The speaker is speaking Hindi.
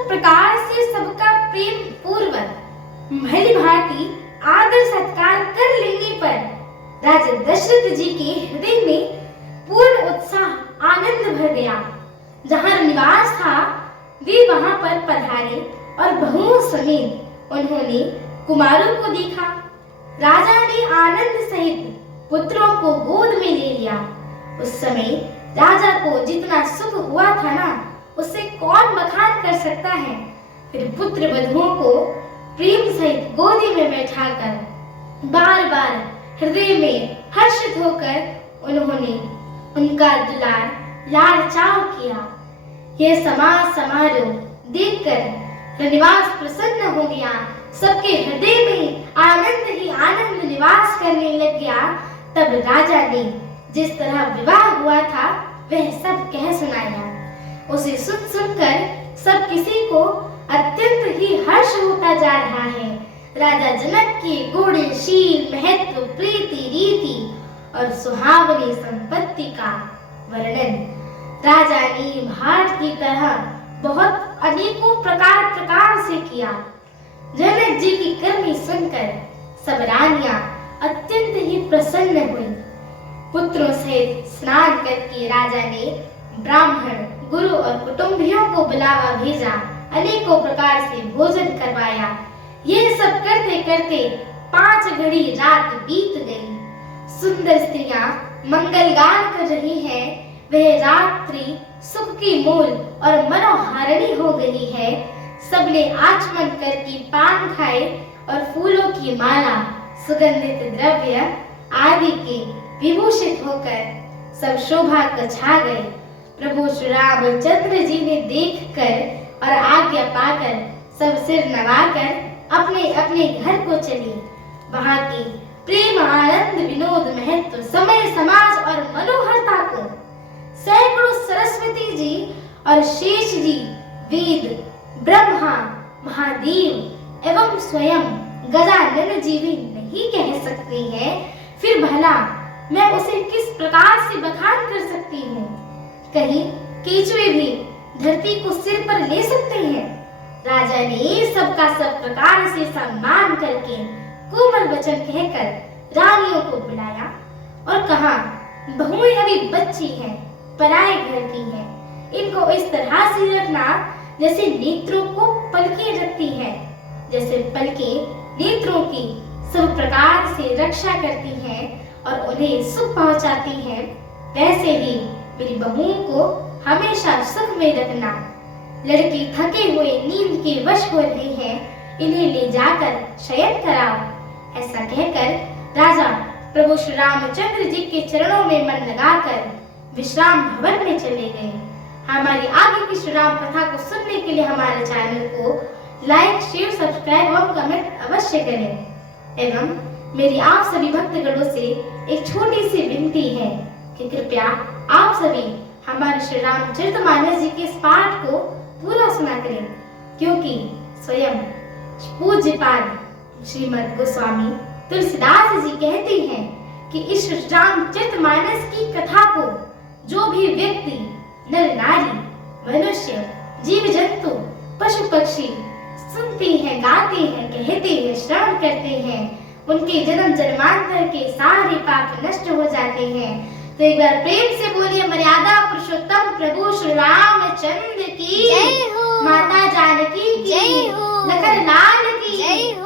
सब प्रकार से सबका प्रेम पूर्वक भली भांति आदर सत्कार कर लेने पर राजा दशरथ जी के हृदय में पूर्ण उत्साह आनंद भर गया। जहाँ निवास था वे वहां पर पधारे और बहुओं समेत उन्होंने कुमारों को देखा। राजा ने आनंद सहित पुत्रों को गोद में ले लिया। उस समय राजा को जितना सुख हुआ था ना, उससे कौन बखान कर सकता है। फिर पुत्र वधुओं को प्रेम सहित गोदी में बैठाकर बार बार हृदय में हर्षित होकर उन्होंने उनका दुलार लाड़ चाव किया। यह समारोह देखकर रनिवास प्रसन्न हो गया। सबके हृदय में आनंद ही आनंद निवास करने लग गया। तब राजा ने जिस तरह विवाह हुआ था वह सब कह सुनाया। उसे सुनकर सब किसी को अत्यंत ही हर्ष होता जा रहा है। राजा जनक के गुण शील महत्व प्रीति रीति और सुहावनी संपत्ति का वर्णन राजा ने भाट की तरह बहुत अनेकों प्रकार से किया। जनक जी की करनी सुनकर सब रानियां अत्यंत ही प्रसन्न हुई। पुत्रों सहित स्नान करके राजा ने ब्राह्मण गुरु और कुटुंबियों को बुलावा भेजा। अनेकों प्रकार से भोजन करवाया। ये सब करते करते 5 घड़ी रात बीत गई। सुंदर स्त्रियां मंगल गान कर रही हैं। वह रात्रि सुख की मूल और मनोहारिणी हो गई है। सबने आचमन करके पान खाए और फूलों की माला सुगंधित द्रव्य आदि के विभूषित होकर सब शोभा को छा गए। प्रभु श्री रामचंद्र जी ने देखकर और आज्ञा पाकर सब सिर नवाकर अपने अपने घर को चले। वहां की प्रेम आनंद विनोद महत्व समय समाज और मनोहरता को सैकड़ों सरस्वती जी और शेष जी वेद ब्रह्मा महादेव एवं स्वयं गजानन जी भी नहीं कह सकते हैं। फिर भला मैं उसे किस प्रकार से बखान कर सकती हूँ। कहीं केचुए भी धरती को सिर पर ले सकते हैं। राजा ने सबका सब प्रकार से सम्मान करके कोमल वचन कहकर रानियों को बुलाया और कहा, बहुएं अभी बच्ची हैं, पराए घर की हैं। इनको इस तरह से रखना जैसे नेत्रों को पलकें रखती हैं। जैसे पलकें नेत्रों की सब प्रकार से रक्षा करती हैं और उन्हें सुख पहुंचाती हैं, वैसे ही मेरी बहुओं को हमेशा सुख में रखना। लड़के थके हुए नींद के वश हो रहे हैं, इन्हें ले जाकर शयन कराओ। ऐसा कहकर राजा प्रभु श्री रामचंद्र जी के चरणों में मन लगाकर विश्राम भवन में चले गए। हमारी आगे की श्री राम कथा को सुनने के लिए हमारे चैनल को लाइक शेयर सब्सक्राइब और कमेंट अवश्य करें। एवं मेरी आप सभी भक्तगणों से एक छोटी सी विनती है कि कृपया आप सभी हमारे श्री रामचरितमानस जी के इस पाठ को पूरा सुना करें, क्योंकि स्वयं पूज्यपाद श्रीमद् गोस्वामी तुलसीदास जी कहते हैं कि इस रामचरितमानस की कथा को जो भी व्यक्ति नर नारी मनुष्य जीव जंतु पशु पक्षी सुनते हैं, गाते हैं, कहते हैं, श्रवण करते हैं, उनके जन्म जन्मांतर के सारे पाप नष्ट हो जाते हैं। तो एक बार प्रेम से बोलिए, मर्यादा पुरुषोत्तम प्रभु श्री रामचंद्र की, माता जानकी की, लखन लाल की।